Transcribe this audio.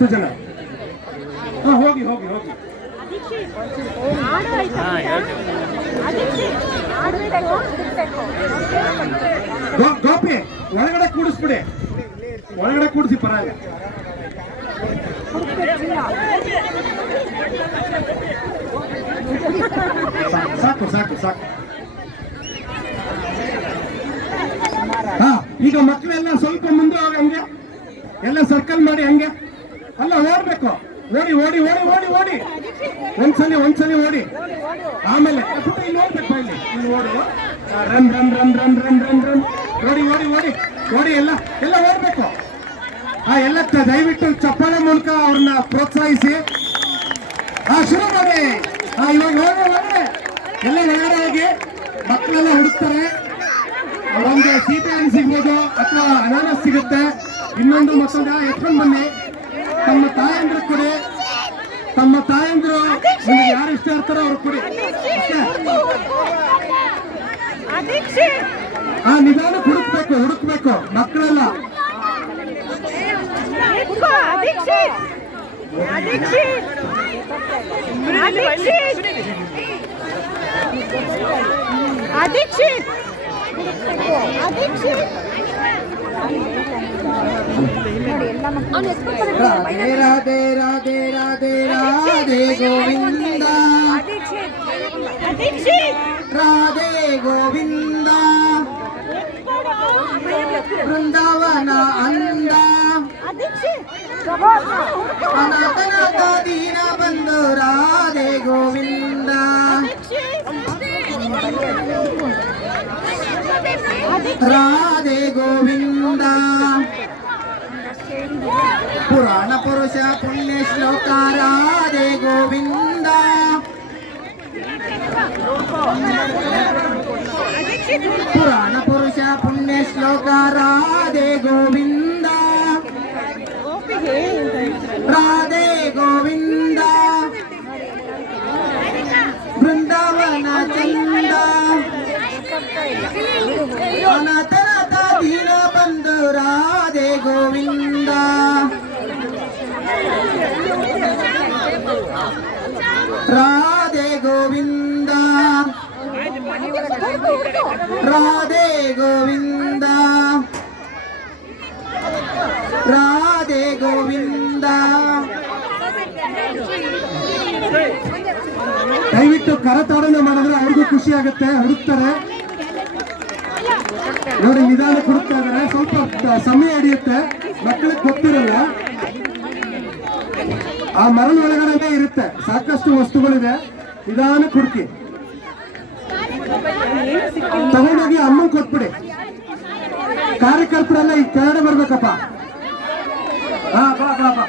10 ಜನ. ಹೋಗಿ ಹೋಗಿ ಹೋಗಿ. ಗೋಪಿ ಒಳಗಡೆ ಕೂಡಿಸ್ಬಿಡಿ, ಒಳಗಡೆ ಕೂಡಿಸಿ ಪರವಾಗಿಲ್ಲ. ಸಾಕು ಸಾಕು ಸಾಕು. ಈಗ ಮಕ್ಕಳೆಲ್ಲ ಸ್ವಲ್ಪ ಮುಂದೆ ಹೋಗಿ ಹಂಗೆ ಎಲ್ಲ ಸರ್ಕಲ್ ಮಾಡಿ ಹಂಗೆ ಅಲ್ಲ ಓಡ್ಬೇಕು. ಓಡಿ ಓಡಿ ಓಡಿ ಓಡಿ ಓಡಿ ಒಂದ್ಸಲಿ ಓಡಿ. ಆಮೇಲೆ ಇಲ್ಲಿ ಓಡ್ಬೇಕು, ಇಲ್ಲಿ ಓಡಿ. Run run run run run run run ಓಡಿ ಓಡಿ ಓಡಿ ಓಡಿ ಎಲ್ಲ ಎಲ್ಲ ಓಡ್ಬೇಕು. ಎಲ್ಲ ದಯವಿಟ್ಟು ಚಪ್ಪಾಳೆ ಮೂಲಕ ಅವ್ರನ್ನ ಪ್ರೋತ್ಸಾಹಿಸಿ ಶುರು ಮಾಡಿ. ಇವಾಗ ಒಳಗಡೆ ಎಲ್ಲ ಒಳಗಡೆ ಹೋಗಿ ಮಕ್ಕಳೆಲ್ಲ ಹುಡುಕ್ತಾರೆ. ಒಂದು ಸೀತಾಹಣ್ಣು ಸಿಗ್ಬೋದು ಅಥವಾ ಅನಾನಸ್ ಸಿಗುತ್ತೆ. ಇನ್ನೊಂದು ಮತ್ತೊಂದು ಎತ್ಕೊಂಡು ಬನ್ನಿ. ತಮ್ಮ ತಾಯಂದ್ರು ಕೊಡಿ, ತಮ್ಮ ತಾಯಂದ್ರು ಯಾರು ಇಷ್ಟ ಇರ್ತಾರೋ ಅವ್ರು ಕೊಡಿ. ನಿಧಾನ ಹುಡುಕ್ಬೇಕು ಮಕ್ಕಳೆಲ್ಲ. ರಾಧೆ ರಾಧೆ ರಾಧೆ ರಾಧೆ ರಾಧೆ ಗೋವಿಂದ, ರಾಧೆ ಗೋವಿಂದ, ಬೃಂದಾವನ ಅಂದ, ಅನಾಥನಾಥ ದೀನ ಬಂದು ರಾಧೆ ಗೋವಿಂದ, ರಾಧೆ ಗೋವಿಂದ. ಪುರಾಣ ಪುರುಷ ಪುಣ್ಯ ಶ್ಲೋಕ ರಾಧೆ ಗೋವಿಂದ, ಪುರಾಣ ಪುರುಷ ಪುಣ್ಯ ಶ್ಲೋಕ ರಾಧೆ ಗೋವಿಂದ, ರಾಧೆ ಗೋವಿಂದ, ಬೃಂದಾವನ ಚಂದ, ಅನಾಥನಾಥ ದೀನ ಬಂದು ರಾಧೆ ಗೋವಿಂದ, ರಾಧೆ ಗೋವಿಂದ, ರಾಧೆ ಗೋವಿಂದ, ರಾಧೆ ಗೋವಿಂದ. ದಯವಿಟ್ಟು ಕರತಾಡನೆ ಮಾಡಿದ್ರೆ ಅವ್ರಿಗೂ ಖುಷಿ ಆಗುತ್ತೆ, ಹುಡುಕ್ತಾರೆ ನೋಡಿ. ನಿಧಾನಕ್ಕೆ ಹುಡುಕ್ತಾ ಇದಾರೆ, ಸ್ವಲ್ಪ ಸಮಯ ಹಿಡಿಯುತ್ತೆ, ಮಕ್ಕಳಿಗೆ ಗೊತ್ತಿರಲ್ಲ. ಆ ಮರಳ ಒಳಗಡೆ ಇರುತ್ತೆ, ಸಾಕಷ್ಟು ವಸ್ತುಗಳಿದೆ. ನಿಧಾನಕ್ಕೆ ಹುಡುಕಿ ತಗೊಂಡೋಗಿ ಅಮ್ಮನ್ ಕೊಟ್ಬಿಡಿ. ಕಾರ್ಯಕರ್ತರೆಲ್ಲ ಈ ಕೆಳಗಡೆ ಬರ್ಬೇಕಪ್ಪ. ಬಾ ಬಾ ಬಾ.